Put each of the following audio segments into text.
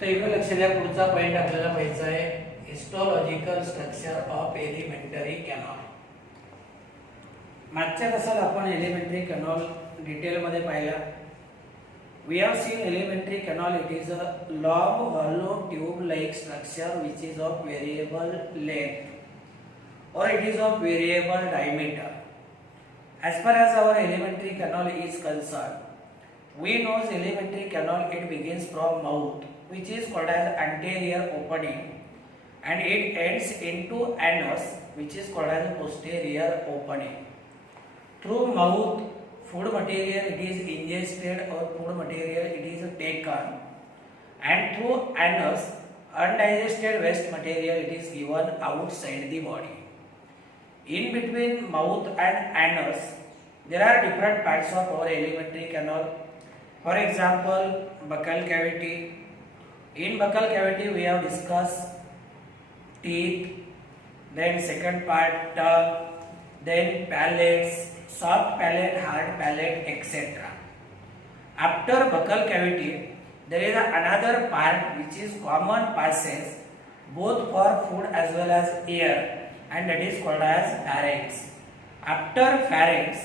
तर इकडे लक्ष द्या, पुढचा पॉइंट आपल्याला पाहायचा आहे histological structure of elementary canal. मागच्या तासात आपण एलिमेंटरी कॅनॉल डिटेल मध्ये पाहिला. We have seen elementary canal. It is a long hollow tube-like structure which is of variable length or it is of variable diameter. As far as our elementary canal is concerned, we know elementary canal it begins from mouth, which is called as anterior opening, and it ends into anus, which is called as posterior opening. Through mouth, food material it is ingested or food material it is taken, and through anus, undigested waste material it is given outside the body. In between mouth and anus, there are different parts of our alimentary canal. For example, buccal cavity. In buccal cavity we have discussed teeth, then second part tongue, then palates, soft palate, hard palate, etc. After buccal cavity, there is another part which is common passage both for food as well as air, and that is called as pharynx. After pharynx,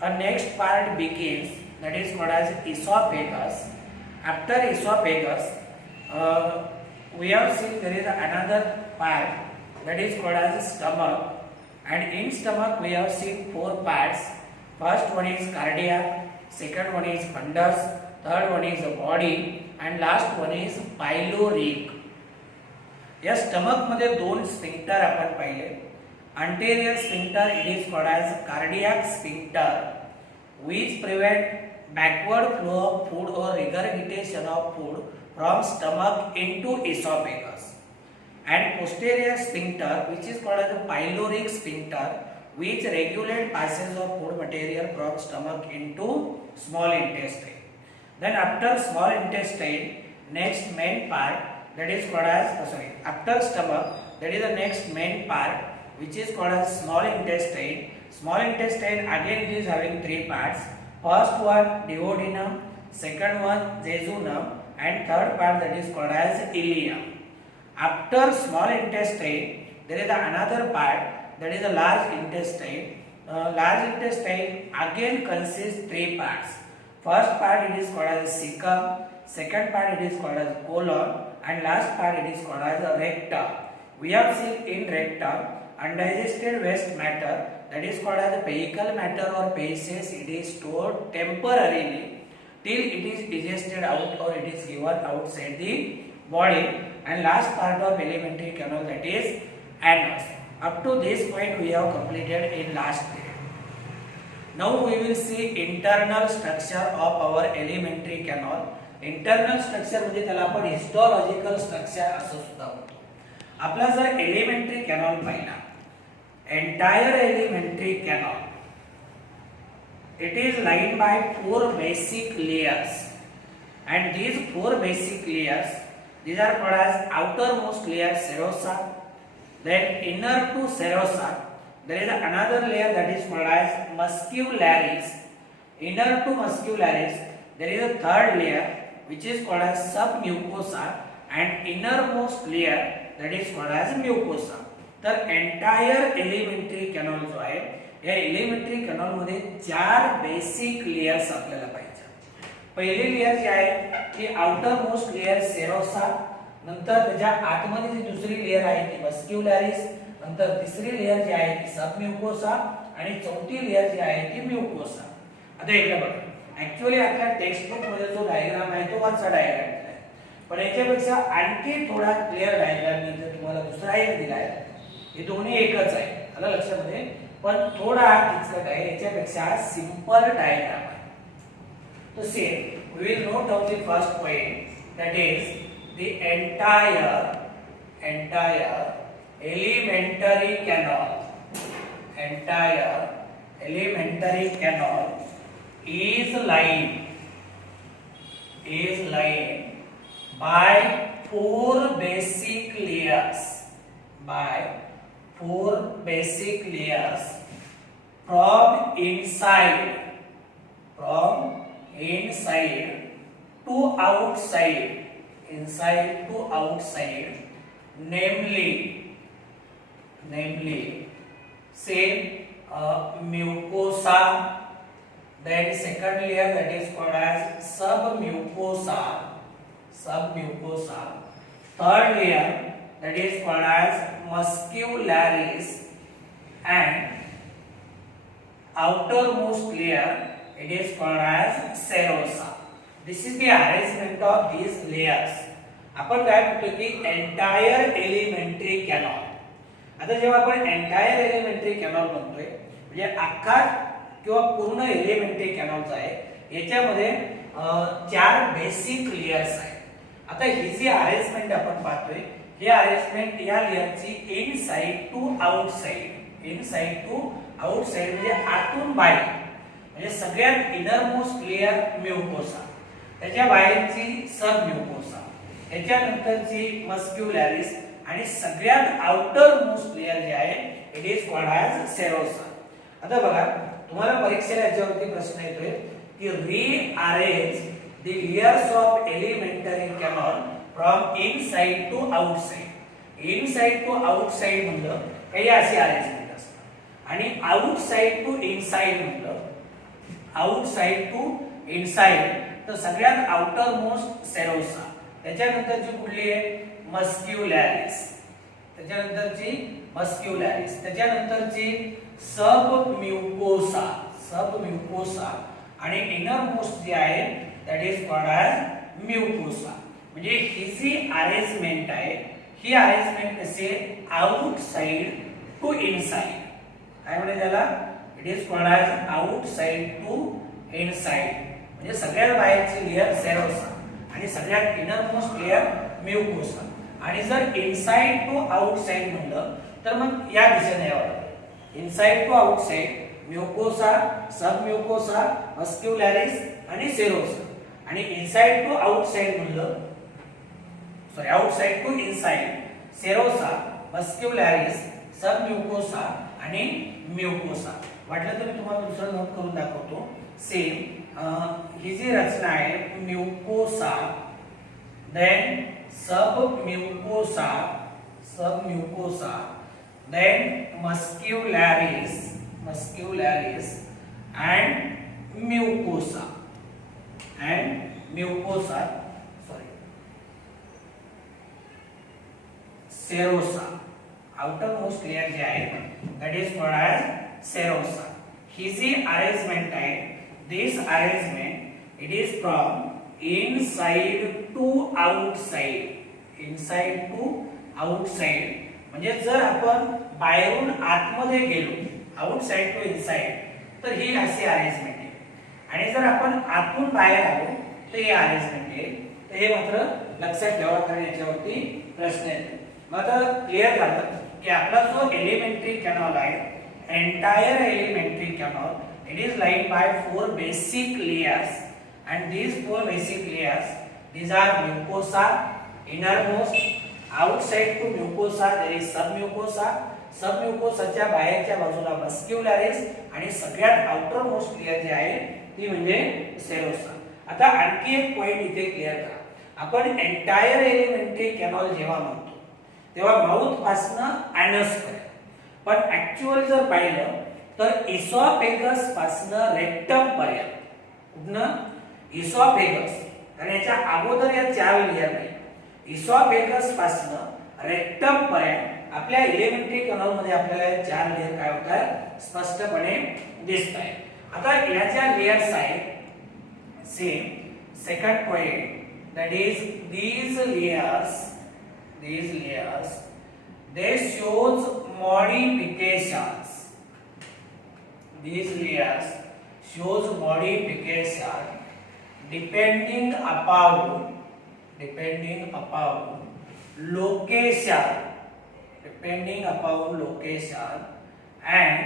a next part begins, that is called as esophagus. After esophagus, we have seen there is another part that is called as stomach. And in stomach we have seen four parts. First one is cardiac, second one is fundus, third one is body, and last one is pyloric. या stomach मध्ये दोन sphincter आपण पाहिले. Anterior sphincter it is called as cardiac sphincter, which prevent backward flow of food or regurgitation of food from stomach into esophagus. And posterior sphincter which is called as the pyloric sphincter, which regulate passage of food material from stomach into small intestine. Then after small intestine, next main part that is called as after stomach, that is the next main part which is called as small intestine. Small intestine again it is having three parts. First one duodenum, second one jejunum, and third part that is called as ileum. After small intestine, there is another part that is the large intestine. Large intestine again consists three parts. First part it is called as cecum, second part it is called as colon, and last part it is called as rectum. We have seen in rectum undigested waste matter that is called as fecal matter or feces. It is stored temporarily till it is digested out or it is given outside the body. And last part of alimentary canal, that is anus. Up to this point we have completed in last period. Now we will see internal structure of our alimentary canal. Internal structure म्हणजे त्याला आपण histological structure असं सुद्धा म्हणतो. आपला जर elementary canal पाहिला, entire alimentary canal it is lined by four basic layers, and these four basic layers, these are called as outermost layer serosa. Then inner to serosa there is another layer that is called as muscularis. Inner to muscularis there is a third layer which is called as submucosa, and innermost layer that is called as mucosa. तर entire alimentary canal जो आहे, या elementary canal मध्ये चार basic layers आपल्याला पाहिजे. पहिली layer जी आहे ती आउटर मोस्ट लेयर सेरोसा, नंतर त्याच्या आतमध्ये जी दुसरी लेयर आहे ती मस्क्युलॅरिस, नंतर तिसरी लेयर जी आहे ती सबम्युकोसा, आणि चौथी लेयर जी आहे ती म्युकोसा. आता इकडे बघा, ऍक्च्युअली आपल्या टेक्स्ट बुक मध्ये जो डायग्राम आहे तो वरचा डायग्राम आहे, पण याच्यापेक्षा आणखी थोडा क्लिअर डायग्राम मी इथे तुम्हाला दुसरा एक दिलाय. हे दोन्ही एकच आहे, आलं लक्षामध्ये, पण थोडा किचकट आहे, याच्यापेक्षा सिंपल डायग्राम आहे. तो same we will note down the first point, that is the entire elementary canal is lined by four basic layers from inside to outside. inside to outside, namely say mucosa. Then second layer that is called as submucosa. Third layer that is called as muscularis, and outermost layer it is called as serosa. This is the arrangement of these layers. आपण काय म्हणतो की entire alimentary canal. आता जेव्हा आपण entire alimentary canal म्हणतोय म्हणजे अख्खा किंवा पूर्ण एलिमेंटरी कॅनॉलचा आहे, याच्यामध्ये 4 बेसिक लेयर्स आहेत. आता ही जी अरेंजमेंट आपण पाहतोय, ही अरेंजमेंट या लेयरची इनसाइड टू आउटसाइड म्हणजे आतून बाहेर, म्हणजे सगळ्यात इनर मोस्ट लेयर म्युकोसा, त्याच्या बाहेरची सब म्युकोसा, त्याच्यानंतरची मस्क्युलॅरिस, आणि सगळ्यात आउटर मोस्ट लेयर जे आहे it is called as serosa. आता बघा, तुम्हाला परीक्षेला याच्यावरती प्रश्न येतोय की rearrange the layers of elementary canal from inside to outside. Inside to outside म्हणलं काही अशी अरेंजमेंट असतात, आणि आउटसाइड टू इनसाइड म्हणलं आउटसाइड टू इनसाइड तर सगळ्यात आउटर मोस्ट सेरोसा, त्याच्यानंतरची कुठली आहे मस्क्युलॅरिस, त्याच्यानंतरची सबम्युकोसा, आणि इनर मोस्ट जी आहे that is called as mucosa. म्हणजे ही जी अरेंजमेंट आहे, ही अरेंजमेंट कशी आउटसाइड टू इनसाइड, काय म्हणजे त्याला it is called as outside to inside, म्हणजे सगळ्यात बाहेरची लेयर सेरोसा आणि सगळ्यात इनर मोस्ट लेयर म्युकोसा. आणि जर इनसाइड टू आउटसाइड म्हणलं तर मग या दिशेने यावं लागेल. इनसाइड टू आउटसाइड म्युकोसा, सबम्युकोसा, मस्क्युलॅरिस आणि सेरोसा. आणि इनसाइड टू आउटसाइड म्हणलं आउटसाइड टू इनसाइड सेरोसा, मस्क्युलॅरिस, सबम्युकोसा आणि म्युकोसा. वाटलं तर मी तुम्हाला दुसरं नोट करून दाखवतो. सेम ही जी रचना आहे म्युकोसा, then सबम्युकोसा, then muscularis and mucosa, serosa. outermost layer जे आहे that is called as serosa. He G arrangement आहे, this arrangement it is from inside to outside, म्हणजे जर आपण बाहेरून आतमध्ये गेलो आउटसाइड टू इनसाइड तर ही अशी अरेंजमेंट आहे, आणि जर आपण आतून बाहेर आलो तर ही अरेंजमेंट आहे. तर हे मात्र लक्षात ठेवा, कारण याच्यावरती प्रश्न येतो. मग आता क्लिअर झालं की आपला जो एलिमेंटरी कॅनॉल आहे, entire alimentary canal it is lined by 4 basic layers, and these 4 basic layers, these are mucosa, innermost, outside to mucosa there is submucosaच्या बाहेरच्या बाजूला muscularis, आणि सगळ्यात आउटर मोस्ट लेयर जी आहे ती म्हणजे सेरोसा. आता आणखी एक पॉइंट इथे क्लिअर करा. आपण एंटायर एलिमेंटरी कॅनॉल जेव्हा म्हणतो तेव्हा माउथ पासनं एनस पर्यंत, पण ऍक्च्युअल जर पाहिलं तर इसॉफेगस पासनं रेक्टम पर्यंत, कुठनं इसॉफेगस, कारण याच्या अगोदर या 4 लेयर नाही. इसॉफेगस पासनं रेक्टम पर्यंत आपल्या एलिमेंटरी कॅनॉल मध्ये आपल्याला 4 लेयर काय होतात स्पष्टपणे दिसत आहे. आता या ज्या लेयर्स आहेत, same second point that is these layers they shows modifications. These layers shows modification depending upon location and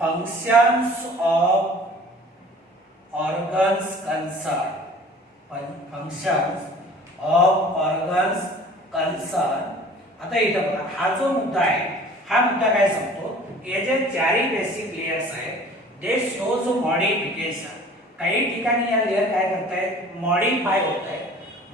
functions of organs concerned. आता इथं बघा, हा जो मुद्दा आहे, हा मुद्दा काय सांगतो की या ज्या 4 बेसिक लेयर्स आहेत दे शोज मॉडिफिकेशन. काही ठिकाणी या लेयर काय करतायत मॉडिफाय होत आहेत.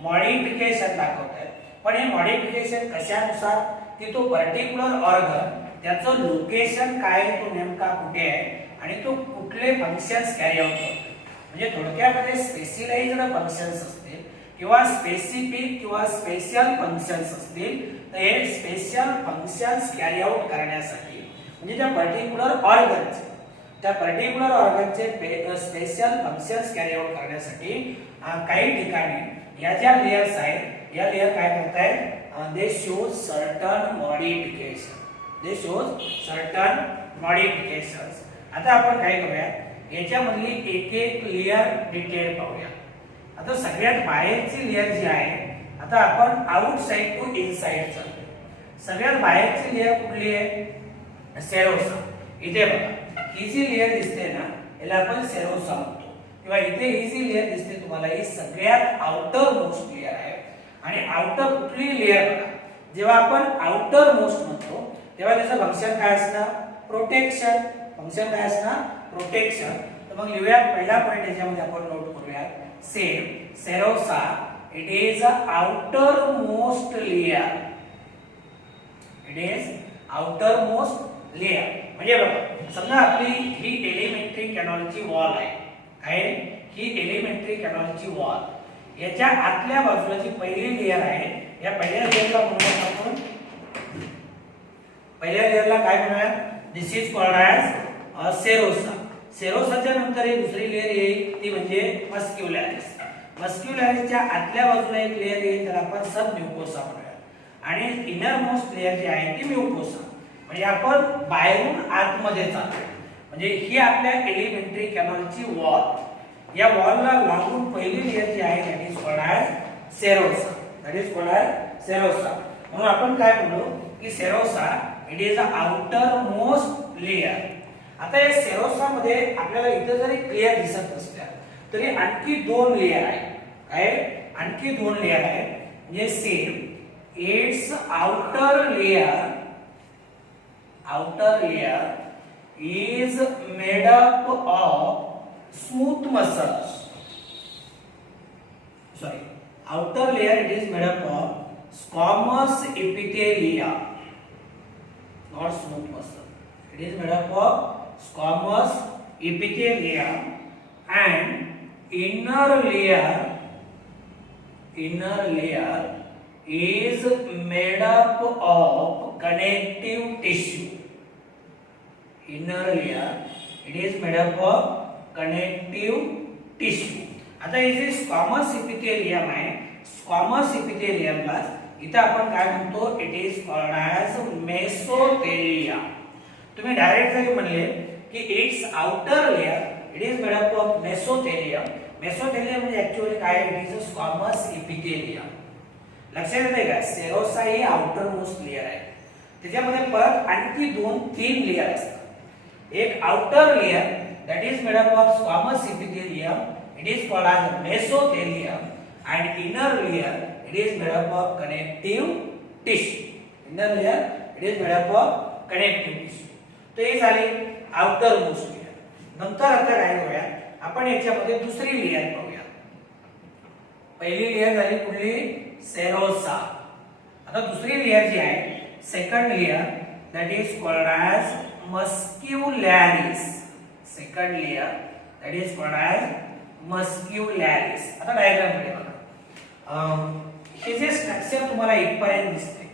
मॉडिफिकेशन दाखवत आहेत. पण हे मॉडिफिकेशन कशानुसार की तो पर्टिक्युलर ऑर्गन त्याचं लोकेशन काय तो नेमका कुठे आहे आणि तो कुठले फंक्शन्स कॅरी आउट करतो. म्हणजे थोडक्यामध्ये स्पेशलाइज्ड फंक्शन्स असतील किंवा स्पेसिफिक किंवा स्पेशल फंक्शन्स असतील तर हे स्पेशल फंक्शन्स कॅरी आउट करण्यासाठी म्हणजे त्या पर्टिक्युलर ऑर्गनचे स्पेशल फंक्शन्स कॅरी आउट करण्यासाठी काही ठिकाणी या ज्या लेयर्स आहेत या लेयर काय करतायत दे शोज सर्टन मॉडिफिकेशन्स. आता आपण काय करूया याच्यामधली एक एक लेयर डिटेल पाहूया. आता सगळ्यात बाहेरची लेयर जी आहे आता आपण आउटसाइड टू इनसाइड चाललो. सगळ्यात बाहेरची लेयर कुठली आहे सेरोसा. इथे बघा ही जी लेयर दिसते ना याला आपण सेरोसा म्हणतो किंवा इथे ही जी लेयर दिसते तुम्हाला ही सगळ्यात आउटर मोस्ट लेयर आहे. आणि आउटर कुठली लेयर बघा जेव्हा आपण आउटर मोस्ट म्हणतो तेव्हा त्याचं फंक्शन काय असणार प्रोटेक्शन. फंक्शन काय असणार प्रोटेक्शन. तर मग लिहूया पहिला पॉइंट याच्यामध्ये आपण नोट करूया serosa it is outer most layer. It is outer most layer. म्हणजे बघा समजा आपली ही एलिमेंटरी कॅनॉलची वॉल आहे काय ही एलिमेंटरी कॅनॉलची वॉल याच्या आतल्या बाजूला जी पहिली लेयर आहे या पहिल्या लेयरला म्हणूया आपण पहिल्या लेयरला काय म्हणूया दिस इज कॉल्ड ॲज सेरोसा. सेरोसाच्या नंतर एक दुसरी लेयर येईल ती म्हणजे मस्क्युलॅरिस. मस्क्युलॅरिसच्या आतल्या बाजूला एक लेयर येईल त्याला आपण सब म्युकोसा म्हणूया आणि इनर मोस्ट लेयर जी आहे ती म्युकोसा. म्हणजे आपण बाहेरून आतमध्ये चालतो. म्हणजे ही आपल्या एलिमेंटरी कॅनॉलची वॉल या वॉलला लागून पहिली लेयर जी आहे that is called as serosa. म्हणून आपण काय म्हणलो की serosa it is a outer most layer. आता या सेरोसा मध्ये आपल्याला इथे जरी क्लिअर दिसत नसल्या तरी आणखी दोन लेयर आहे काय आणखी दोन लेयर आहे. म्हणजे same it's outer layer is made up of smooth muscles. Outer layer it is made up of squamous epithelia, not smooth muscle. It is made up of squamous epithelia and inner layer is made up of connective tissue. Inner layer it is made up of connective tissue. आता हे जे squamous epithelium आहे squamous इपिथेलियमला इथे आपण काय म्हणतो it is called as मेसोथेलिया. तुम्ही direct जरी म्हणले की it's outer layer it is made up of mesothelium. Mesothelium म्हणजे ऍक्च्युअली काय it is a squamous epithelium. लक्षात येते का सेरोसा ही आउटर मोस्ट लेयर आहे. त्याच्यामध्ये परत आणखी तीन लेयर असतात. एक outer layer that is made up of squamous epithelium it is called as mesothelium and inner layer it is made up of connective tissue. Inner layer it is made up of connective tissue. तो हे झाले outer most layer. नंतर आता काय करूया आपण याच्यामध्ये दुसरी लेयर पाहूया. पहिली लेयर झाली कुठली सेरोसा. आता दुसरी लेयर जी आहे second layer that is called as muscularis. Second layer that is called as muscularis. आता डायग्राम मध्ये बघा हे जे स्ट्रक्चर तुम्हाला इथपर्यंत दिसते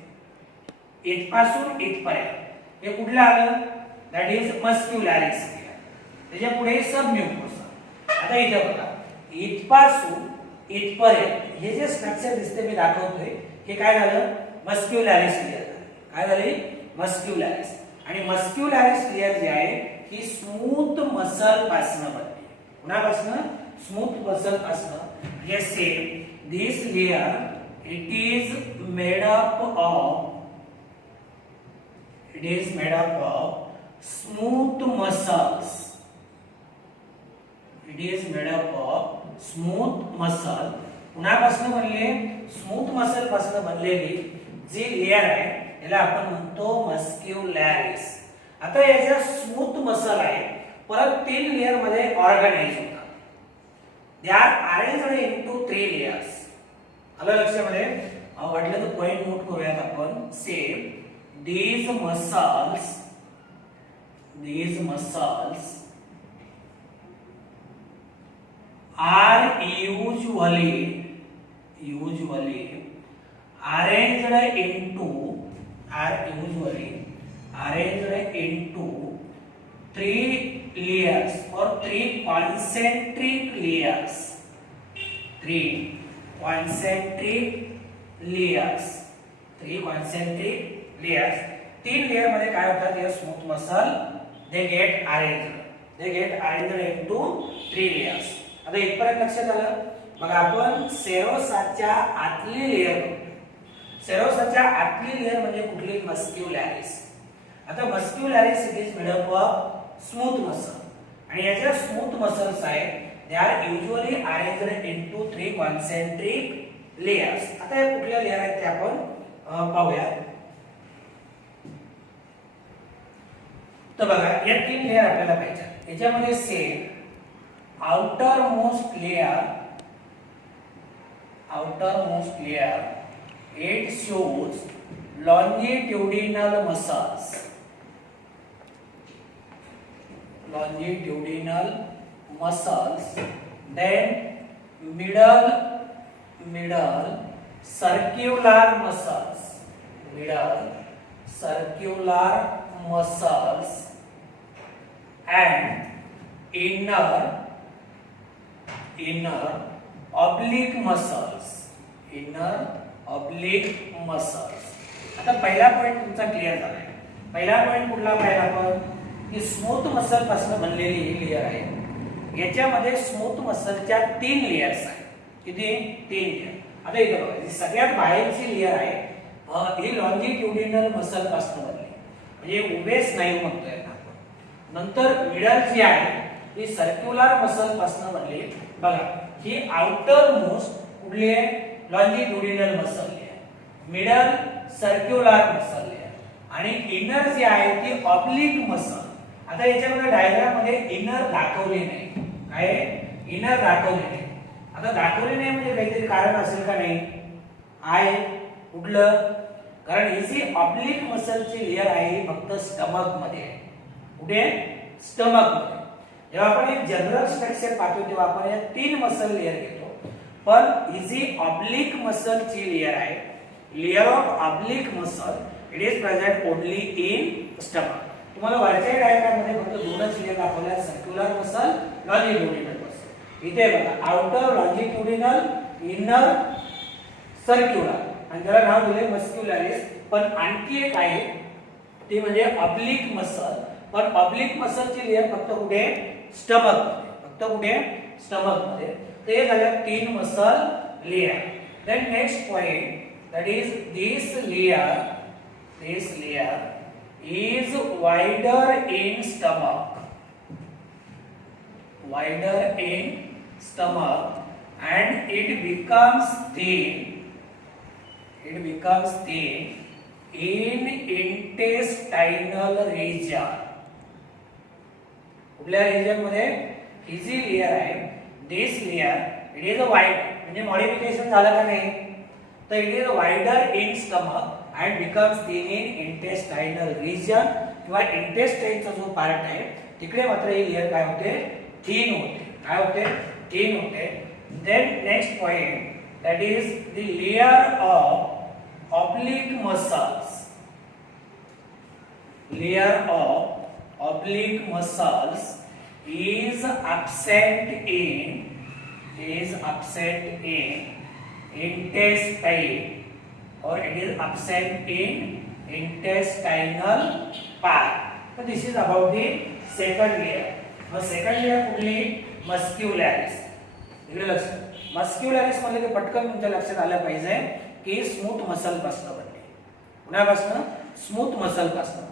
इथपासून इथपर्यंत हे कुठलं आलं दॅट इज मस्क्युलॅरिस. त्याच्या पुढे सब म्युकोसा. आता इथे बघा इथपासून इथपर्यंत हे जे स्ट्रक्चर दिसते मी दाखवतोय हे काय झालं मस्क्युलॅरिस लेयर झालं. काय झाली मस्क्युलॅरिस. आणि मस्क्युलॅरिस लेयर जी आहे ही स्मूथ मसल पासून बनते. कुणापासून स्मूथ मसल पासून. म्हणजे same this layer it is made up of smooth muscles. It is made up of smooth muscle. कुणापासून बनले स्मूथ मसल पासून बनलेली जी लेयर आहे याला आपण म्हणतो मस्क्युलॅरिस. आता याच्या स्मूथ मसल आहे परत तीन लेयर मध्ये ऑर्गनाइज होतात. They are arranged into three layers. आलं लक्षामध्ये? वाटलं तर पॉइंट नोट करूयात आपण. से these muscles are usually arranged into three layers or three concentric layers. Three concentric layers. तीन लेयर मध्ये काय होतात? या smooth muscle they get arranged into three layers. आता इथपर्यंत लक्षात आलं? मग आपण सेरोसाच्या आतली लेयर बघूया. सेरोसाच्या आतली लेयर म्हणजे कुठली? मस्क्युलॅरिस. आता muscularis it is made up of smooth muscle आणि याच्या स्मूथ मसल्स आहेत they are usually arranged into three concentric layers. आता हे कुठल्या लेयर आहेत ते आपण पाहूया. तर बघा या तीन लेयर आपल्याला पाहिजे. याच्यामध्ये से outer most layer it shows longitudinal muscles. Then middle circular muscles and inner oblique muscles. आता पहिला पॉइंट तुमचा क्लिअर झालाय. पहिला पॉइंट कुठला पाहिला आपण? की स्मूथ मसल पासून बनलेली ही लेयर आहे. याच्यामध्ये स्मूथ मसलच्या तीन लेयर्स आहेत. किती? तीन लेयर. आता इथे बघा जी सगळ्यात बाहेरची लेयर आहे ही लॉन्जिट्युडिनल मसल पासून बनली म्हणजे उभे स्नायू म्हणतोय आपण. नंतर मिडल जी आहे ही सर्क्युलर मसल पासून बनली. बघा ही आउटर मोस्ट कुठली आहे? लॉन्जिट्युडिनल मसल आहे. मिडल सर्क्युलर मसल आहे आणि इनर जी आहे ती ऑब्लिक मसल. आता याच्यामध्ये डायग्राम मध्ये इनर दाखवले नाही. काय? इनर दाखवले नाही. आता दाखवले नाही म्हणजे काहीतरी कारण असेल का? नाही आहे. कुठलं? कारण ही जी ऑब्लिक मसलची लेयर आहे ही फक्त स्टमक मध्ये आहे. कुठे? स्टमक मध्ये. जेव्हा आपण एक जनरल स्ट्रक्चर पाहतो तेव्हा आपण या तीन मसल लेयर घेतो. पण ही जी ऑब्लिक मसलची लेयर आहे layer of oblique muscle it is present only in stomach. तुम्हाला वरच्या डायग्राम मध्ये फक्त दोनच लेयर दाखवल्या सर्क्युलर मसल लॉन्जिट्युडिनल मसल. इथे बघा आउटर लॉन्जिट्युडिनल इनर सर्क्युलर आणि त्याला नाव दिले मस्क्युलॅरिस. पण आणखी एक आहे ती म्हणजे ऑब्लिक मसल. पण ऑब्लिक मसलची लेयर फक्त कुठे? स्टमक मध्ये. स्टमक मध्ये. ते झाले तीन muscle layer. Then next point that is this layer is wider in stomach and it becomes thin in intestinal region. कुठल्या रिजन मध्ये? ही जी लेयर आहे this layer it is a wide म्हणजे मॉडिफिकेशन झालं का नाही? तर it is wider in stomach and becomes thin in intestinal region किंवा इंटेस्टाइनचा जो पार्ट आहे तिकडे मात्र ही लेयर काय होते? थिन होते. काय होते? थिन होते. Then next point that is the layer of oblique muscles is absent in intestine or it is absent in intestinal part. So this is about the second layer. Now second layer कुठली? मस्क्युलॅरिस. इकडे लक्ष. मस्क्युलॅरिस म्हणजे की पटकन तुमच्या लक्षात आलं पाहिजे की स्मूथ मसल पासून बनते. कुणापासून? स्मूथ मसल पासून.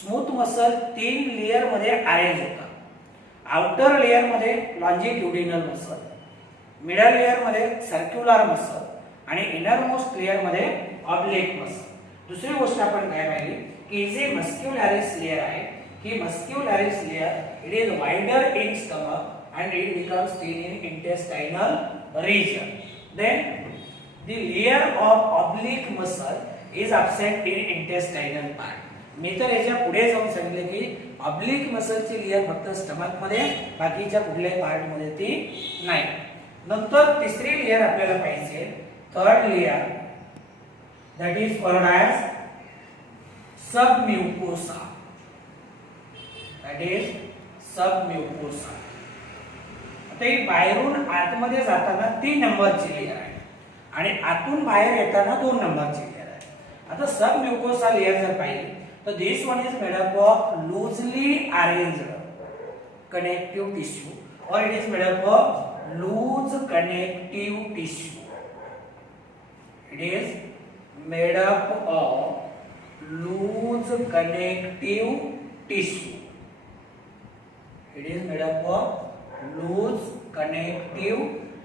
स्मूथ मसल तीन लेयर मध्ये अरेंज होतात. आउटर लेयर मध्ये लॉन्जिट्युडिनल मसल, मिडल लेयर मध्ये सर्क्युलर मसल आणि इनर मोस्ट लेयर मध्ये ऑब्लिक मसल. दुसरी गोष्ट आपण काय पाहिली की जे मस्क्युलॅरिस लेयर आहे ही muscularis layer it is wider in stomach and it becomes thin in intestinal region. Then the layer of oblique muscle is absent in intestinal part. मी तर याच्या पुढे जाऊन सांगितले की ऑब्लिक मसलची लेयर फक्त स्टमक मध्ये, बाकीच्या कुठल्याही पार्ट मध्ये ती नाही. नंतर तिसरी लेयर आपल्याला पाहिजे, third layer, that is called as submucosa. That is submucosa. आता ही बाहेरून आतमध्ये जाताना 3 नंबरची लेयर आहे आणि आतून बाहेर येताना 2 नंबरची लेयर आहे. आता सबम्युकोसा लेयर जर पाहिली तर this one is made up of loosely arranged connective tissue or it is made up of loose connective tissue. It is made up of loose connective tissue. It is made up of loose connective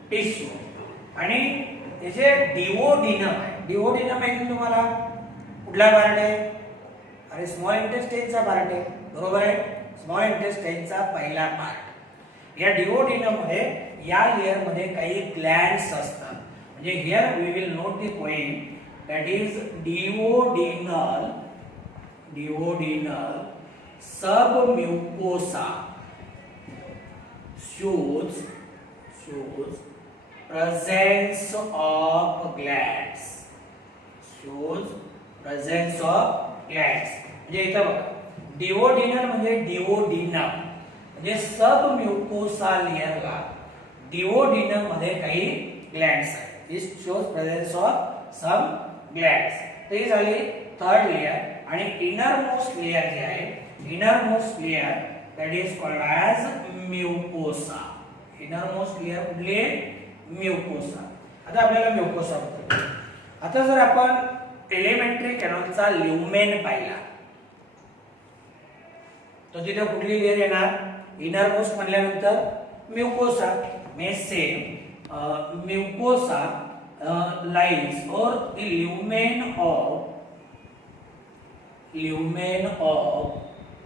tissue. आणि याचे duodenum आहे. Duodenum माहिती तुम्हाला कुठला part आहे? अरे small इंटेस्टाइनचा part आहे, बरोबर आहे. स्मॉल इंटेस्टाइनचा पहिला पार्ट. या डिओडिनम मध्ये या लेयर मध्ये काही ग्लँड्स असतात. म्हणजे here we will note the point that is duodenal submucosa shows presence of glands. shows presence of glands. म्हणजे इथं बघा, डिओडिनल म्हणजे डिओडिनम म्हणजे सबम्युकोसा लेयरला डिओडिनम मध्ये काही ग्लँड्स आहेत. This shows presence of some glands. ते झाली थर्ड लेयर. आणि इनर मोस्ट लेयर जे आहे, innermost layer that is called as mucosa. Innermost layer कुठली आहे? म्युकोसा. आता आपल्याला म्युकोसा बघतो. आता जर आपण एलिमेंटरी कॅनॉलचा ल्युमेन पाहिला तर तिथे कुठली लेयर येणार? इनर मोस्ट म्हणल्यानंतर म्युकोसा. मे सेम म्युकोसा लाइन्स और the lumen of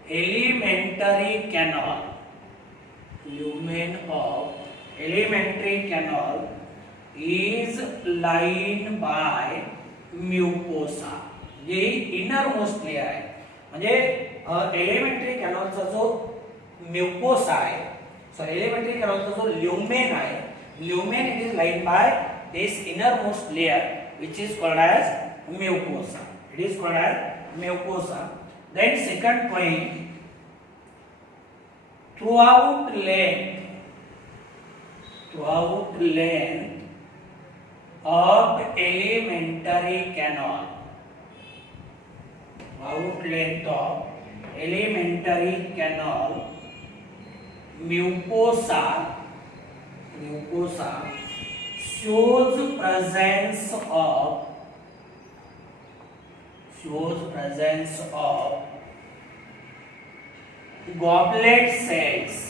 elementary canal. lumen of elementary canal is lined by mucosa. ये इनर मोस्ट लेयर आहे. म्हणजे एलिमेंटरी कॅनॉलचा जो म्युकोसा आहे, सॉरी एलिमेंटरी कॅनॉलचा जो ल्युमेन आहे, lumen it is lined by this innermost layer which is called as mucosa. It is called as mucosa. Then second point, throughout length of elementary canal, throughout length of elementary canal, mucosa shows presence of goblet cells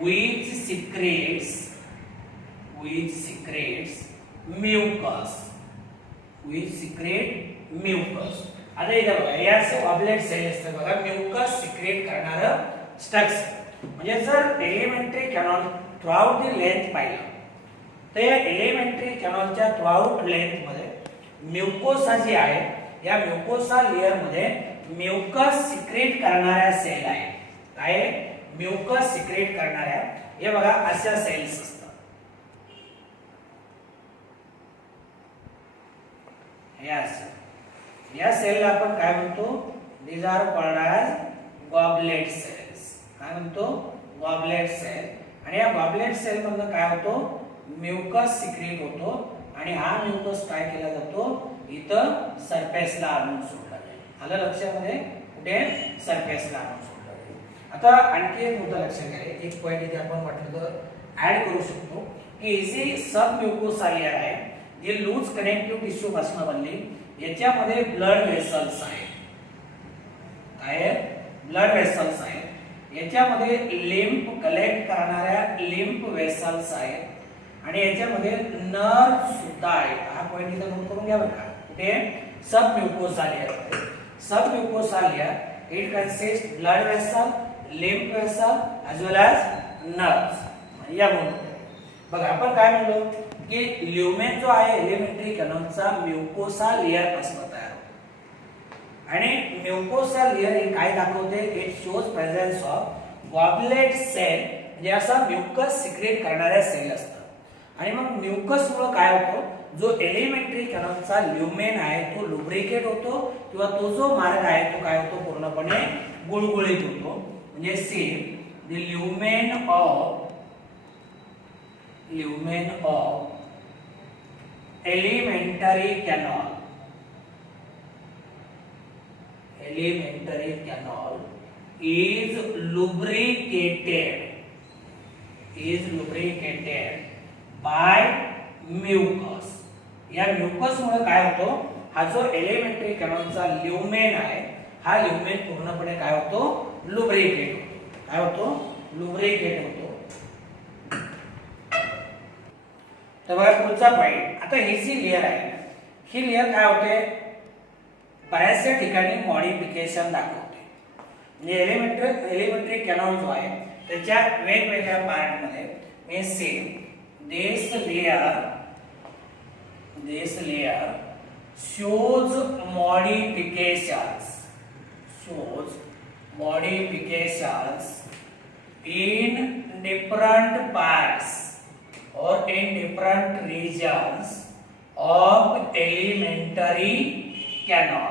which secretes mucus. आता इथे बघा, या goblet sale असतात बघा, mucus secret करणारे structure. म्हणजे जर elementary canal throughout the length पाहिलं तर या एलिमेंटरी कॅनॉलच्या थ्रूआउट लेंथ मध्ये म्युकोसा जी आहे, या म्युकोसा लेयर मध्ये म्युकस सिक्रेट करणाऱ्या सेल आहेत. काय? म्युकस सिक्रेट करणाऱ्या, हे बघा अशा सेल्स असतात. या सेलला आपण काय म्हणतो? These are called as goblet cells. काय म्हणतो? Goblet cell. आणि या गॉबलेट सेल मधून काय होतो? म्युकस सिक्रेट होतो आणि हा म्युकस काय केला जातो? इथं सरफेसला आणून सोडला जाईल. आलं लक्षामध्ये? कुठे? सरफेसला आणून सोडला जाईल. आता आणखी एक मुद्दा लक्षात घ्या. एक पॉइंट इथे आपण म्हटलं तर ऍड करू शकतो की ही सबम्युकोसा लेयर आहे जी लूज कनेक्टिव्ह टिश्यू पासून बनली. याच्यामध्ये ब्लड वेसल्स आहेत. काय? ब्लड वेसल्स आहेत. याच्यामध्ये लिम्फ कलेक्ट करणाऱ्या लिम्फ वेसल्स आहेत आणि याच्यामध्ये नर्व सुद्धा आहेत. हा पॉइंट इथे नोट करून घ्या बरं का. कुठे? Submucosa layer. Submucosa layer it consist blood vessel, lymph vessel as well as nerves. या बोलतो. बघा आपण काय म्हणलो की ल्युमेन जो आहे एलिमेंटरी कॅनॉलचा म्युकोसा लेयर पासून तयार होतो आणि म्युकोसा लेयर हे काय दाखवते it shows presence of goblet cell म्हणजे असा म्युकस सिक्रेट करणाऱ्या सेल असतात आणि मग म्युकस मुळे काय होतो जो एलिमेंटरी कॅनॉलचा ल्युमेन आहे तो लुब्रिकेट होतो किंवा तो जो मार्ग आहे तो काय होतो पूर्णपणे गुळगुळीत होतो म्हणजे see the lumen of elementary canal is lubricated by mucus. या म्युकस मुळे काय होतो हा जो एलिमेंटरी कॅनॉलचा ल्युमेन आहे हा ल्युमेन पूर्णपणे काय होतो लुब्रिकेट होतो काय होतो लुब्रिकेट होतो. तर बघा पुढचा पॉइंट आता ही जी लेयर आहे ही लेयर काय होते बऱ्याचशा ठिकाणी मॉडिफिकेशन दाखवते म्हणजे एलिमेंटरी कॅनॉल जो आहे त्याच्या वेगवेगळ्या पार्ट मध्ये मी same this layer shows modifications in different parts or in different regions of elementary canal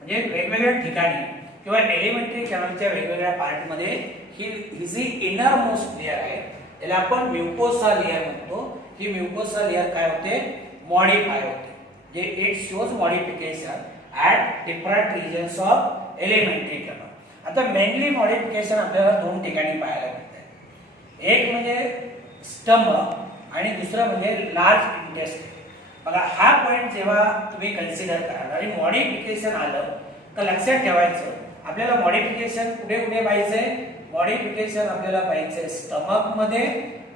म्हणजे वेगवेगळ्या ठिकाणी किंवा एलिमेंटरी कॅनॉलच्या वेगवेगळ्या पार्ट मध्ये ही जी इनर मोस्ट लेयर आहे त्याला आपण म्युकोसा लेयर म्हणतो. ही म्युकोसा लेयर काय होते मॉडिफाय होते जे it shows modification at different regions of elementary canal. आता मेनली मॉडिफिकेशन आपल्याला दोन ठिकाणी पाहायला मिळते एक म्हणजे स्टमक आणि दुसरं म्हणजे लार्ज इंटेस्टाइन. बघा हा पॉइंट जेव्हा तुम्ही कन्सिडर कराल आणि मॉडिफिकेशन आलं तर लक्षात ठेवायचं आपल्याला मॉडिफिकेशन कुठे कुठे पाहिजे मॉडिफिकेशन आपल्याला पाहिजे स्टमक मध्ये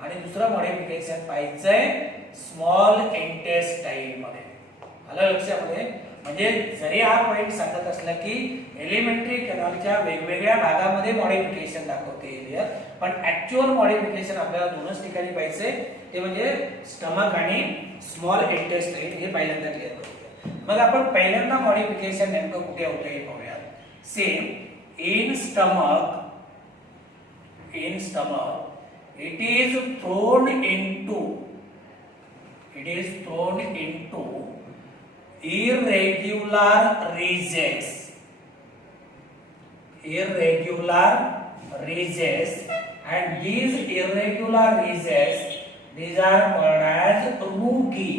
आणि दुसरं मॉडिफिकेशन पाहिजे स्मॉल इंटेस्टाइन मध्ये. आलं लक्षामध्ये म्हणजे जरी हा पॉइंट सांगत असला की एलिमेंटरी कॅनॉलच्या वेगवेगळ्या भागामध्ये मॉडिफिकेशन दाखवते लेयर पण ऍक्च्युअल मॉडिफिकेशन आपल्याला दोनच ठिकाणी पाहिजे ते म्हणजे स्टमक आणि स्मॉल इंटेस्टाइन हे पहिल्यांदा क्लिअर करूया. मग आपण पहिल्यांदा मॉडिफिकेशन नेमकं कुठे होतं हे पाहूया. Same in stomach it is thrown into irregular ridges and these irregular ridges these are called as rugae.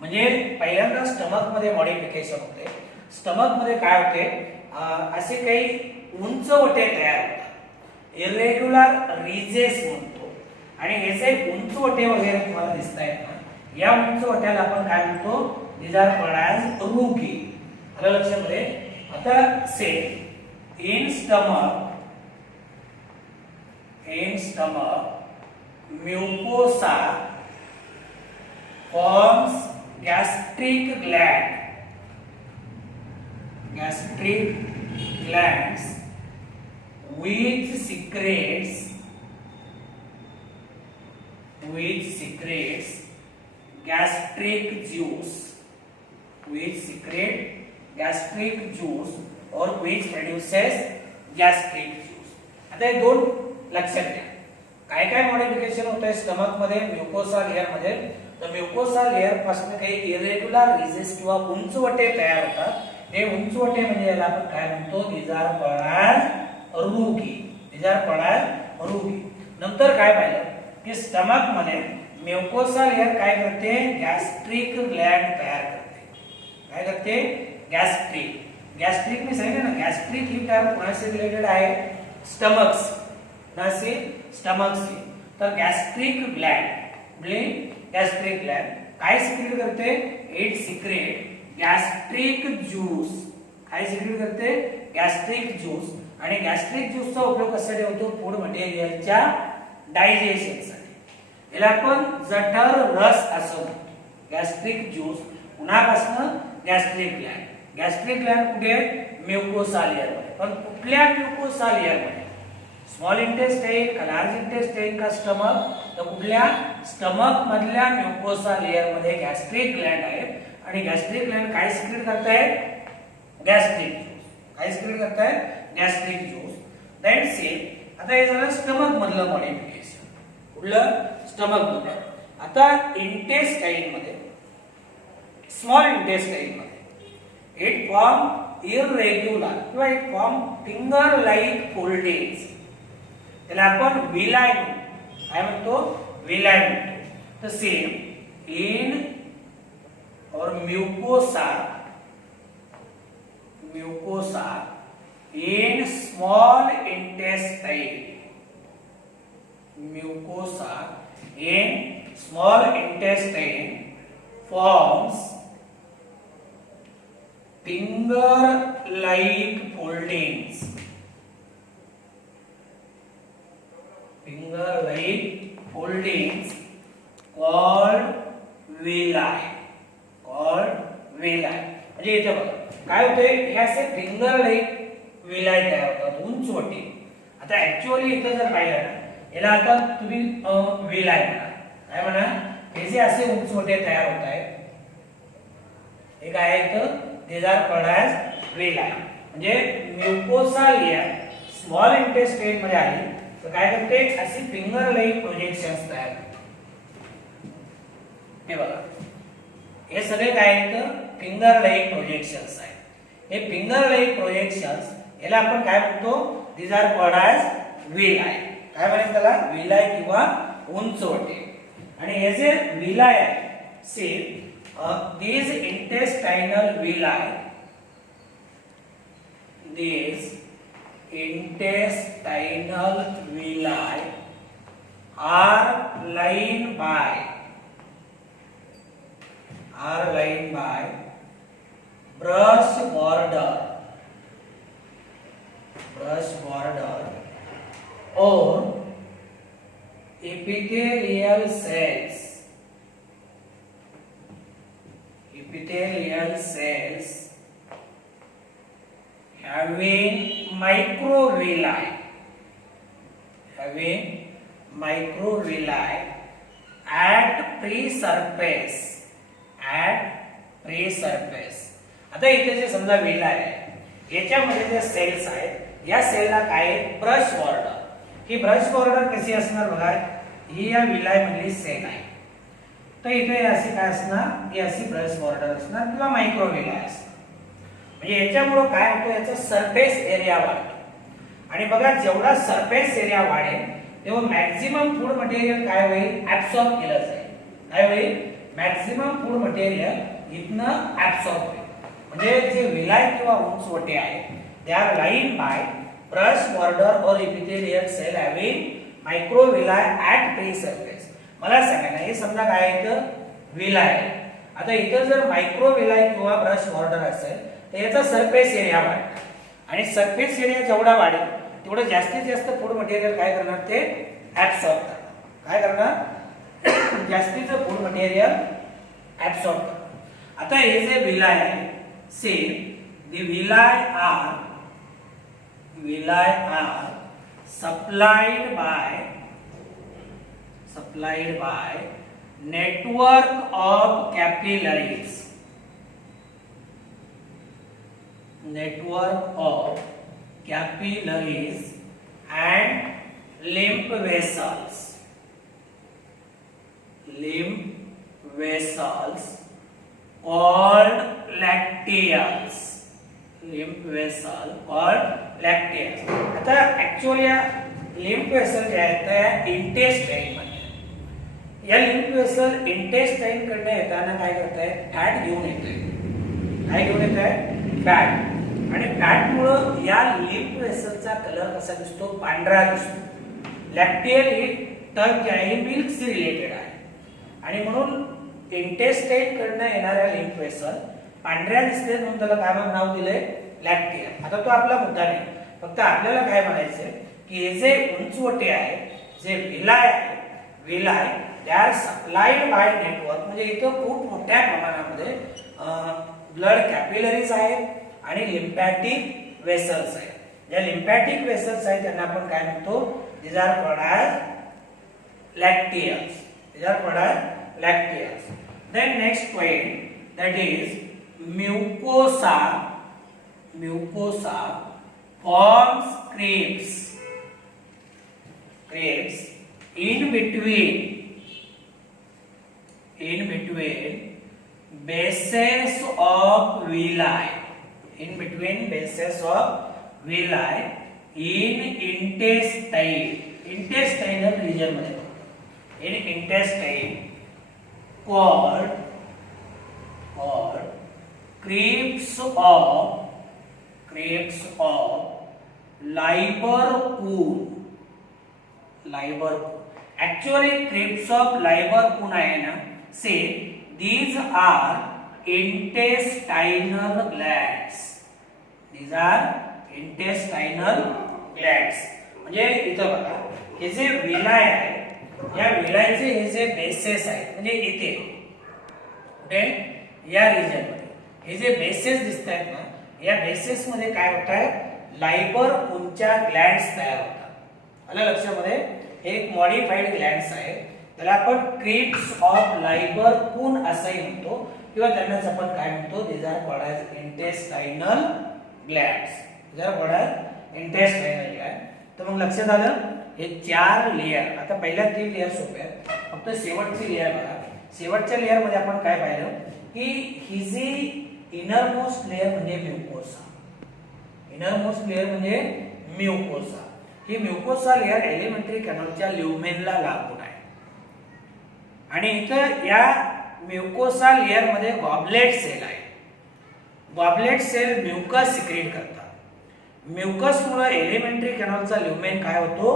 म्हणजे पहिल्यांदा स्टमक मध्ये मॉडिफिकेशन होते. स्टमक मध्ये काय होते असे काही उंच वटे तयार होतात इरेग्युलर रिजेस म्हणतो आणि हे जे उंच वटे वगैरे तुम्हाला दिसतायत ना या उंच वट्याला आपण काय म्हणतो these are called as rugae. आलं लक्षामध्ये. आता से in stomach mucosa forms gastric glands which secretes gastric juice or which produces gastric juice. आता हे दोन लक्षात घ्या काय काय मॉडिफिकेशन होतंय स्टमक मध्ये म्युकोसा लेयर मध्ये. तर म्युकोसा लेयर पासून काही इरेग्युलर रिजेस किंवा उंचवटे तयार होतात. हे उंचवटे म्हणजे याला आपण काय म्हणतो these are called as rugae. नंतर काय पाहिलं की स्टमक मध्ये म्युकोसा लेयर काय करते गॅस्ट्रिक ग्लँड तयार करते. काय करते गॅस्ट्रिक मी सांगितलं ना गॅस्ट्रिक ही टर्म कोणाशी रिलेटेड आहे स्टमक्सशी. तर गॅस्ट्रिक ग्लँड काय सिक्रेट करते इट सिक्रेट गॅस्ट्रिक ज्यूस. काय सिक्रेट करते गॅस्ट्रिक ज्यूस आणि गॅस्ट्रिक ज्यूसचा उपयोग कशासाठी होतो फूड मटेरियलच्या डायजेशनसाठी. याला आपण जठर रस असं म्हणतो. गॅस्ट्रिक ज्यूस कुणापासून गॅस्ट्रिक ग्लँड कुठे म्युकोसा लेयर मध्ये पण कुठल्या म्युकोसा लेयर मध्ये स्मॉल इंटेस्टाइन का लार्ज इंटेस्टाइन का स्टमक, तर कुठल्या स्टमक मधल्या म्युकोसा लेयर मध्ये गॅस्ट्रिक ग्लँड आहे आणि गॅस्ट्रिक ग्लँड काय सिक्रेट करताय? Gastric juice. काय सिक्रेट करताय? Gastric juice. देन सेम आता हे झालं स्टमक मधलं मॉडिफिकेशन. कुठलं? स्टमक मधलं. आता इंटेस्टाइन मध्ये, स्मॉल इंटेस्टाइन मध्ये इट फॉर्म इरेग्युलर किंवा it form finger like foldings. त्याला आपण विलाय म्हणतो. काय म्हणतो? विलाय म्हणतो. तर सेम इन और म्युकोसा in small intestine, mucosa in small intestine forms finger like foldings, called villi. म्हणजे इथे बघा काय होते, हे असे फिंगर लाईक विलाय तयार होतात, उंचवटे. आता ऍक्च्युअली इथे जर पाहिलं ना, याला आता तुम्ही विलाय म्हणा. काय म्हणा? हे जे असे उंचवटे तयार होत आहेत, हे काय आहेत? These are called as विलाय. म्हणजे म्युकोसा लेयर स्मॉल इंटेस्टाइन मध्ये आली तर काय करते? असे फिंगर लाईक प्रोजेक्शन्स तयार होतात. हे बघा, हे सगळे काय आहेत? फिंगर लाईक प्रोजेक्शन्स आहेत. हे फिंगर लाईक प्रोजेक्शन्स याला आपण काय म्हणतो? These are called as विलाय. काय म्हणायचं त्याला? विलाय किंवा उंचवटे. आणि हे जे विलाय आहे, see these intestinal विलाय, are lined by brush border or epithelial cells having microvilli at pre-surface. आता इथे जे समजा विलाय आहे, याच्यामध्ये जे सेल्स आहेत, या सेलला काय आहे? Brush border. ही ब्रश बॉर्डर कशी असणार बघा, ही या विलाय मधली सेल आहे. तर इथे अशी काय असणार? ही अशी ब्रश बॉर्डर असणार किंवा मायक्रोविलाय असणार. म्हणजे याच्यामुळे काय होतं? याचा सरफेस एरिया वाढतो. आणि बघा, जेवढा सरफेस एरिया वाढेल तेव्हा मॅक्झिमम फूड मटेरियल काय होईल? ऍब्सॉर्ब केलं जाईल. काय होईल? मॅक्झिमम फूड मटेरियल इथनं ऍब्सॉर्ब होईल. म्हणजे जे विलाय किंवा उंचवटे आहेत, they are lined by brush border और epithelial cell having microvilli at free surface. मला सांगा ना, हे समजा काय आहे? विलाय. आता इथं जर मायक्रोविलाय किंवा ब्रश बॉर्डर असेल तर याचा सरफेस एरिया वाढतो. आणि सरफेस एरिया जेवढा वाढेल तेवढं जास्तीत जास्त फूड मटेरियल काय करणार? ते ऍब्सॉर्ब करणार. काय करणार? जास्तीचं फूड मटेरियल ऍब्सॉर्ब करणार. आता हे जे विलाय आहे, say the villi are supplied by network of capillaries and lymph vessels called lacteals. आता ऍक्च्युअली या लिम्फ वेसल जे आहेत त्या इंटेस्टाइन मध्ये, या लिम्फ वेसल इंटेस्टाइन कडे येताना काय करतायत? फॅट घेऊन येते. काय घेऊन येत आहे? फॅट. आणि फॅट मुळे या लिम्फ वेसलचा कलर कसा दिसतो? पांढरा दिसतो. लॅक्टियल ही टर्म जे आहे मिल्क रिलेटेड आहे आणि म्हणून इंटेस्टाइन कडनं येणाऱ्या लिम्फ वेसल पांढऱ्या दिसते म्हणून त्याला काय नाव दिलंय? लॅक्टियल. आता तो आपला मुद्दा नाही, फक्त आपल्याला काय म्हणायचंय की हे जे उंचवटे आहे, जे विलाय आहे, they are supplied by network. म्हणजे इथं खूप मोठ्या प्रमाणामध्ये ब्लड कॅपिलरीज आहेत आणि लिम्फॅटिक वेसल्स आहेत, ज्या लिम्फॅटिक वेसल्स आहेत त्यांना आपण काय म्हणतो, these are called as lacteals. These are called as lacteals. Then next point, that is mucosa. Mucosa forms crepes in between bases of villi. In between bases of villi in intestinal region मध्ये, in intestine called crepes of Lieberkühn. Actually crepes of Lieberkühn आहे ना, say these are intestinal glands. These are intestinal glands. म्हणजे इथं बघा, हे जे villi आहे, या विलायचे हे जे बेसेस आहेत, म्हणजे इथे कुठे या रिजन मध्ये हे जे बेसेस दिसत आहेत ना, या बेसेस मध्ये काय होत आहे, लायबरकूनच्या ग्लँड्स तयार होतात. आलं लक्षामध्ये, हे एक मॉडिफाईड ग्लँड्स आहे, त्याला आपण क्रिप्स ऑफ लायबरकून असंही म्हणतो, किंवा त्यांनाच आपण काय म्हणतो, these are called as intestinal glands. These are called as intestinal glands. तर मग लक्षात आलं, हे 4 लेयर. आता पहिल्या 3 लेयर सोप्या आहेत, फक्त शेवटची लेयर बघा. शेवटच्या लेयर मध्ये आपण काय पाहिलं की ही जी इनरमोस्ट लेयर म्हणजे म्युकोसा. इनरमोस्ट लेयर म्हणजे म्युकोसा. ही म्युकोसा लेयर एलिमेंटरी कॅनलच्या ल्युमेनला लागून आहे. आणि इथं या म्युकोसा लेयर मध्ये गॉबलेट सेल आहे. गॉबलेट सेल म्युकस सिक्रेट करतात. म्युकस मुळे एलिमेंटरी कॅनलचा ल्युमेन काय होतो,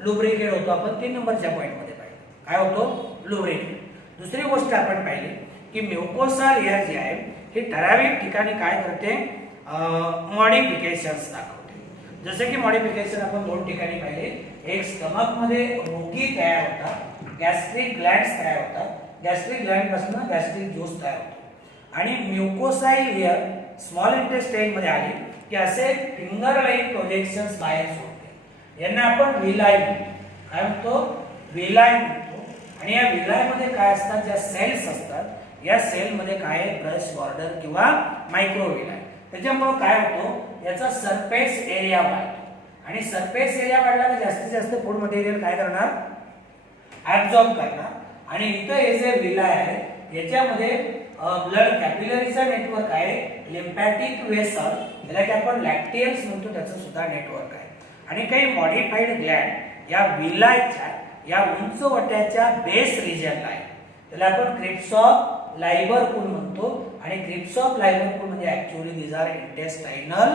लुब्रिकेट होतो. आपण 3 नंबरच्या पॉइंट मध्ये पाहिलं, काय होतो, लुब्रिकेट. दुसरी गोष्ट आपण पाहिली की म्युकोसा लेयर जी आहे ही ठराविक ठिकाणी काय करते, मॉडिफिकेशन्स दाखवते. जसे की मॉडिफिकेशन आपण 2 ठिकाणी पाहिले. एक स्टमक मध्ये रोगी तयार होतात, गॅस्ट्रिक ग्लँड्स तयार होतात, गॅस्ट्रिक ग्लँड पासून गॅस्ट्रिक ज्यूस तयार होतो. आणि म्युकोसाई लेयर स्मॉल इंटेस्टाइन मध्ये आली की असे फिंगर लाईक प्रोजेक्शन्स बाहेर सोडते. यांना आपण विलाय म्हणतो. काय म्हणतो, विलाय म्हणतो. आणि या विलाय मध्ये काय असतात, ज्या सेल्स असतात, या सेल मध्ये काय आहे, ब्रश बॉर्डर किंवा मायक्रोविलाय. त्याच्यामुळे काय होतो, याचा सरफेस एरिया वाढतो. आणि सरफेस एरिया वाढला की जास्तीत जास्त फूड मटेरियल काय करणार, ऍब्सॉर्ब करणार. आणि इथं हे जे विलाय आहे याच्यामध्ये ब्लड कॅपिलरीचा नेटवर्क आहे, लिम्फॅटिक वेसल, त्याला की आपण लॅक्टियल्स म्हणतो, त्याचं सुद्धा नेटवर्क आहे. आणि काही मॉडिफाईड ग्लँड या विलायच्या या उंच वट्याच्या बेस रिजनला आहे. त्याला आपण क्रिप्स ऑफ लायबरकून म्हणतो. आणि क्रिप्स ऑफ लायबरकून म्हणजे actually these are intestinal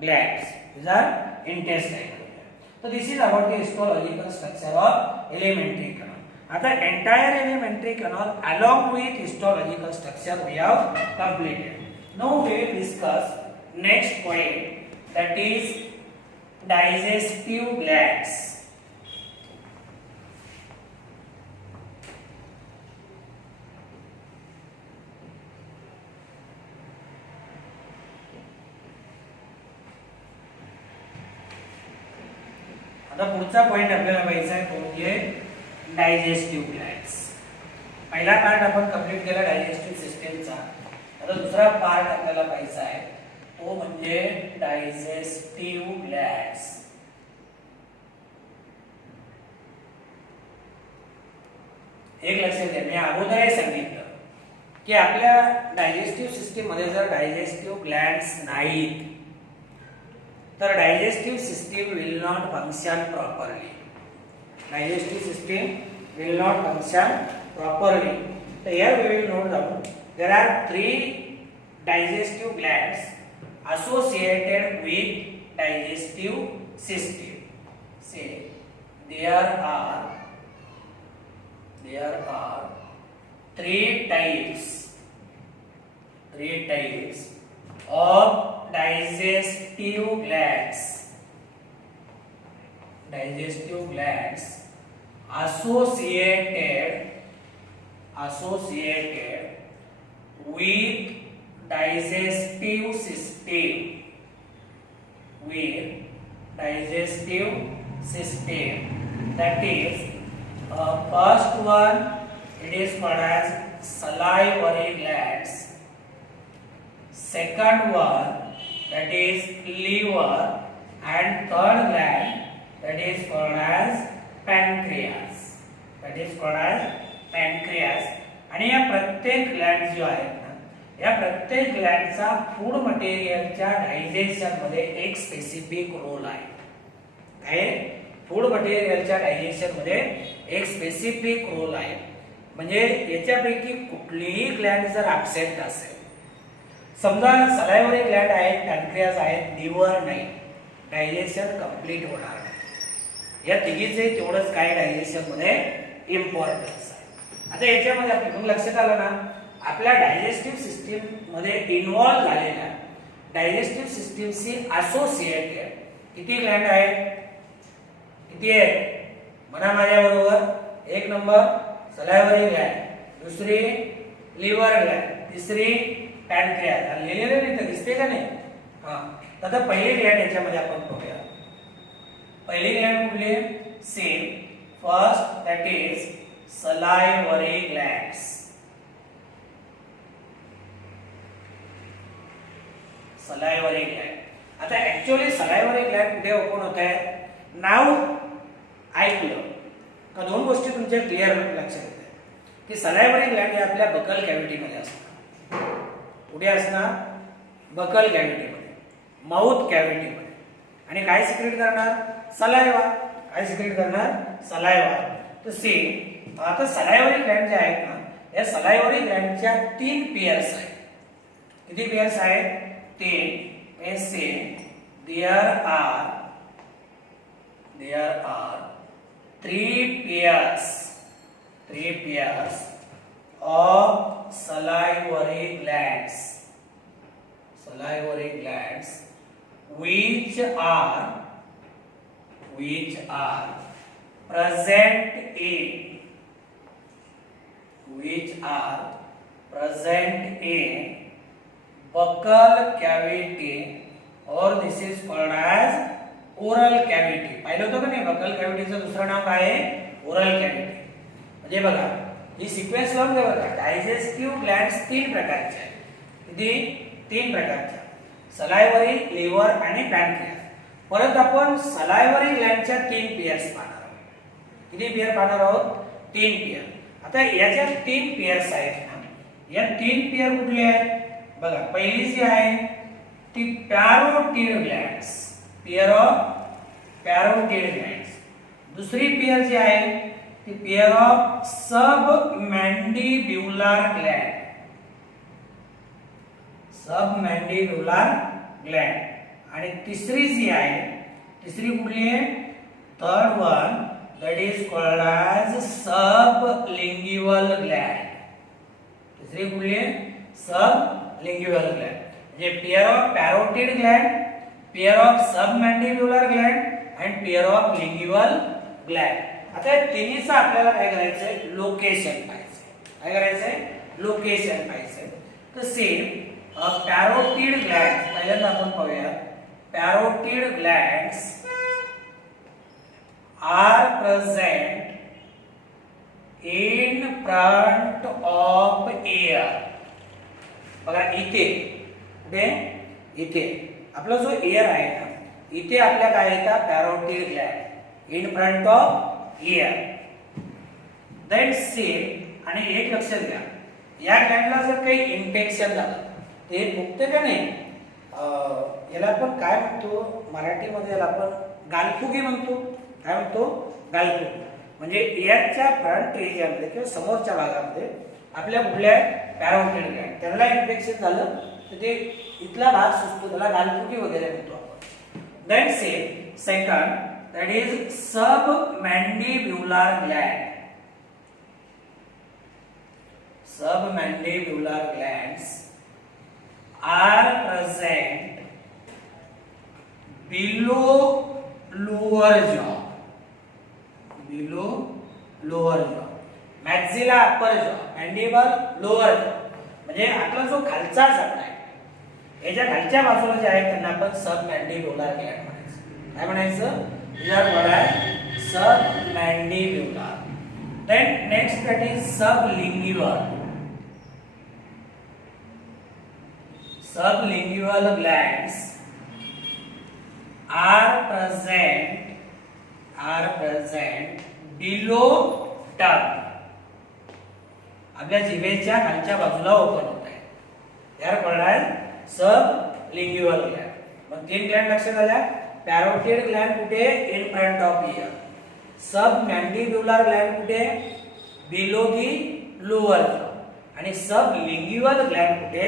glands. These are intestinal glands. So this is about the histological structure of elementary canal. आता entire elementary canal along with histological structure we have completed. Now we will discuss next point, that is digestive glands. आता पुढचा point आपल्याला पाहायचा आहे तो म्हणजे digestive glands. पहिला part आपण कंप्लीट केला डायजेस्टिव्ह सिस्टमचा. आता दुसरा पार्ट आपल्याला पाहायचा आहे तो म्हणजे डायजेस्टिव्ह ग्लँड्स. एक लक्षात घ्या, मी अगोदर सांगितलं की आपल्या डायजेस्टिव्ह सिस्टम मध्ये जर डायजेस्टिव्ह ग्लँड्स नाहीत तर digestive system will not function properly. Digestive system will not function properly. So here we will note down there are 3 digestive glands associated with digestive system. Say there are 3 types of digestive glands associated with digestive system digestive system. That is, first one, it is called as salivary glands. Second one, that is liver, and third gland, that is called as pancreas. That is called as pancreas. आणि या प्रत्येक Gland जो आहेत ना, या प्रत्येक ग्लँडचा food मटेरियलच्या digestion मध्ये एक स्पेसिफिक रोल आहे. काय? फूड मटेरियलच्या डायजेशन मध्ये एक स्पेसिफिक रोल आहे. म्हणजे याच्यापैकी कुठलीही ग्लँड जर ॲब्सेंट असेल, समजा सलायवरी ग्लँड आहेत, पॅनक्रियास आहेत, लिव्हर नाही, डायजेशन कंप्लीट होणार नाही. या तिघीचे तेवढंच काय डायजेशन मध्ये इम्पॉर्टन्स आहे. आता याच्यामध्ये आपण लक्षात आलं ना, आपल्या डायजेस्टिव्ह सिस्टीम मध्ये इन्व्हॉल्व झालेल्या डायजेस्टिव्ह सिस्टीमशी असोसिएटेड किती ग्लँड आहेत? किती आहेत? म्हणा माझ्या बरोबर. एक नंबर सलायवरी ग्लँड, दुसरी लिव्हर ग्लँड, तिसरी पॅनक्रियास. लिहिलेलं नाही तर दिसते का नाही? हा. आता पहिली ग्लँड याच्यामध्ये आपण बघूया. पहिली ग्लँड कुठली? Same first, that is salivary glands. salivary gland. आता ऍक्च्युअली salivary gland कुठे ओपन होत आहे? नाव ऐकलं का दोन गोष्टी तुमच्या क्लिअर लक्षात येतात की salivary gland हे आपल्या बकल कॅव्हिटी मध्ये असतात. कुठे असणार? बकल कॅव्हिटी मध्ये, माउथ कॅव्हिटी मध्ये. आणि काय सिक्रेट करणार? सलायवा. काय सिक्रेट करणार? सलायवा. तर सी आता सलायवरी ग्लँड जे आहेत ना, या सलायवरी ग्लँडच्या तीन पेयर्स आहेत. किती पेयर्स आहेत? तीन. ऐसे there are three pairs of salivary glands which are present in buccal cavity, or this is called as oral cavity. पाहिलं होतं का नाही? बकल कॅव्हिटीचं दुसरं नाव काय आहे? Oral cavity. म्हणजे बघा ही सिक्वेन्स लावून घ्या बघा. डायजेस्टिव्ह ग्लँड्स तीन प्रकारचे आहेत. किती? तीन प्रकारचे. सलायवरी, लिव्हर आणि पॅनक्रियास. परत आपण सलायवरी ग्लँडच्या तीन पेयर्स पाहणार आहोत. किती पेयर पाहणार आहोत? तीन पेयर. आता याच्या तीन पेयर्स आहेत ना, या तीन पेयर कुठले आहेत? बघा पहिली जी आहे ती parotid glands, pair of parotid glands. दुसरी पेयर जी आहे ती पेयर ऑफ सब मॅन्डिब्युलर ग्लँड, आणि तिसरी जी आहे, तिसरी कुठली आहे? Third one, that is called as sublingual gland. तिसरी कुठली आहे? sublingual gland. म्हणजे pair of parotid gland, pair of submandibular gland आणि पेयर ऑफ लिंग्युअल ग्लँड. आता तिन्हीचं आपल्याला काय करायचंय? लोकेशन पाहिजे. काय करायचंय? लोकेशन पाहिजे. तर सेम पॅरोटिड ग्लँड पहिल्यांदा आपण पाहूया. Parotid glands are present in front of ear. बघा इथे आपला जो एअर आहे ना, इथे आपल्या काय येतात? Parotid gland in front of ear. Then same. आणि एक लक्षात घ्या, या ग्लँडला जर काही इन्फेक्शन झालं ते फुगते का नाही? याला आपण काय म्हणतो मराठीमध्ये? याला आपण गालफुगी म्हणतो. काय म्हणतो? गालफुगी. म्हणजे एअरच्या फ्रंट रिजनमध्ये किंवा समोरच्या भागामध्ये आपल्या कुठल्या पॅरोटिड ग्लँड, त्याला इन्फेक्शन झालं तर ते इथला भाग सुजतो, त्याला गालफुगी वगैरे म्हणतो आपण. Then same second, that is submandibular gland. Submandibular glands are present below lower jaw. Maxilla upper jaw, mandible lower jaw. म्हणजे आपला जो खालचा जबडा आहे, याच्या खालच्या बाजूला जे आहे त्यांना आपण सबमॅन्डिब्युलर ग्लँड म्हणायचं. काय म्हणायचं, these are called as submandibular. Then next that is sublingual. Sublingual glands are present below tongue. आपल्या जिभेच्या खालच्या बाजूला ओपन होत आहे. यार कळणार सब लिंग्युअल ग्लॅंड. मग तीन ग्लॅंड लक्षात आल्या. पॅरोटिड ग्लॅंड कुठे, इन फ्रंट ऑफ इयर. सब मॅन्डिब्युलर ग्लॅंड कुठे, बिलो दी लोअर जॉ. आणि सब लिंग्युअल ग्लॅंड कुठे,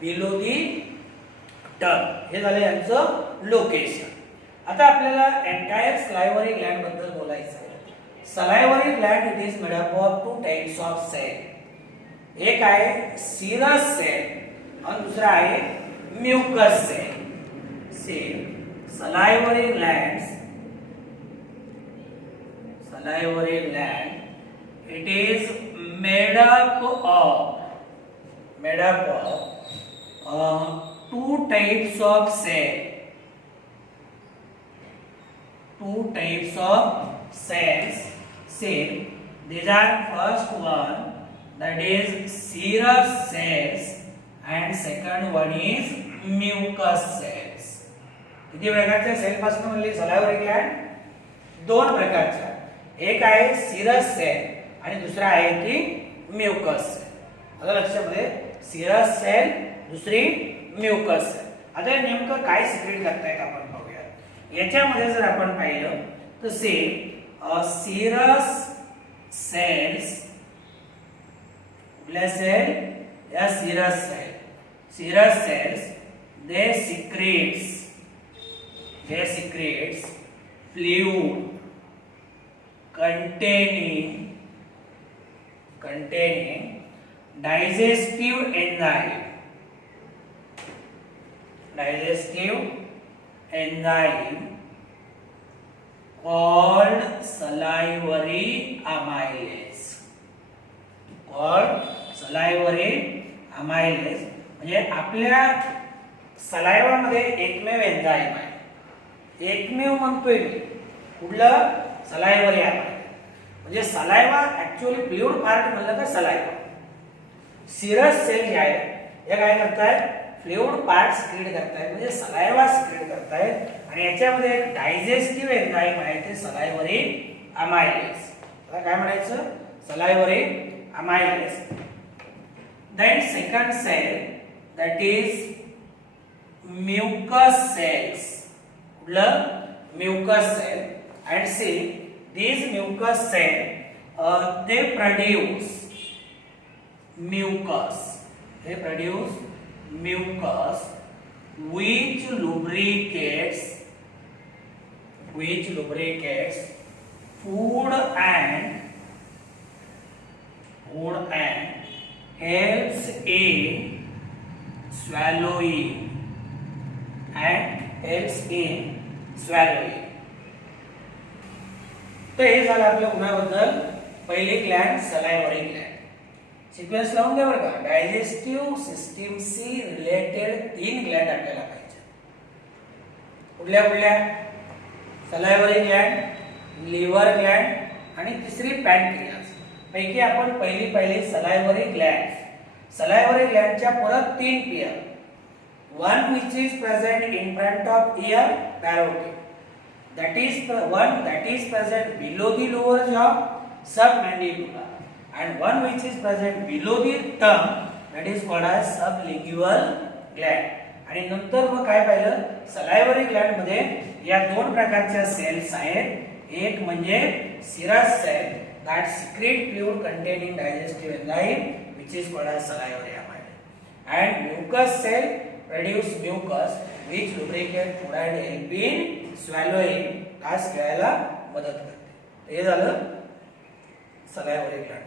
बिलो दी टंग. हे झालं यांचं लोकेशन. आता आपल्याला एंटायर सलायव्हरी ग्लॅंड बद्दल बोलायचं आहे. Salivary gland it is made up of two types of cell. एक आहे सीरस सेल आणि दुसरा आहे mucous cell. Salivary gland it is made up of two types of cell. Two types of cells. These are first one that is serous cells and second one is mucus cells. किती प्रकारच्या sale पासून म्हणली सलायव्हरी ग्लॅंड, दोन प्रकारच्या. एक आहे serous cell आणि दुसरा आहे की म्युकस सेल. आता लक्षामध्ये सीरस सेल, दुसरी म्युकस सेल. आता नेमकं काय सिक्रेट करतायत आपण बघूया. याच्यामध्ये जर आपण पाहिलं तर सीरस सेल्स, कुठल्या सेल, या serous cells they secretes fluid containing digestive enzyme called salivary amylase. म्हणजे आपल्या सलायवा मध्ये एकमेव एन्झाईम आहे. एकमेव म्हणतोय मी, कुठलं, सलायव्हरी अमायलेज. म्हणजे सलायवा ऍक्च्युअली फ्लुइड पार्ट म्हणलं तर सलायवा. सीरस सेल जे आहे हे काय करतायत, फ्लुइड पार्ट सिक्रेट करतायत, म्हणजे सलायवा सिक्रेट करतायत. आणि याच्यामध्ये एक डायजेस्टिव्ह एन्झाईम आहे, ते सलायव्हरी अमायलेज. आता काय म्हणायचं, salivary amylase. Then second cell that is mucus cells. Mucus cell. And see, these mucus cells they produce mucus. Which lubricates food and helps in swallowing. तर हे झालं आपल्या गुणाबद्दल. पहिली ग्लॅंड सलायव्हरी ग्लॅंड. सिक्वेन्स लावून घ्या बरं का. डायजेस्टिव्ह सिस्टीमशी रिलेटेड तीन ग्लॅंड आपल्याला पाहिजे. कुठल्या, सलायव्हरी ग्लॅंड, लिव्हर ग्लॅंड आणि तिसरी पॅनक्रियास. पैकी आपण पहिली सलायव्हरी ग्लॅंड. सलायव्हरी ग्लॅंडच्या परत तीन pair. One which is present in front of ear, parotid. That is one that is present below the lower jaw, submandibular. And one which is present below the tongue, that is called as sublingual gland. आणि नंतर मग काय पाहिलं, सलायव्हरी ग्लॅंड मध्ये या दोन प्रकारच्या cells आहेत. एक म्हणजे serous cell that secrete fluid containing digestive enzyme which is called as salivary amylase. And mucus cell produce mucus which lubricate food and help in swallowing. घास गिळायला मदत करते. हे झालं सलायव्हरी ग्लॅंड.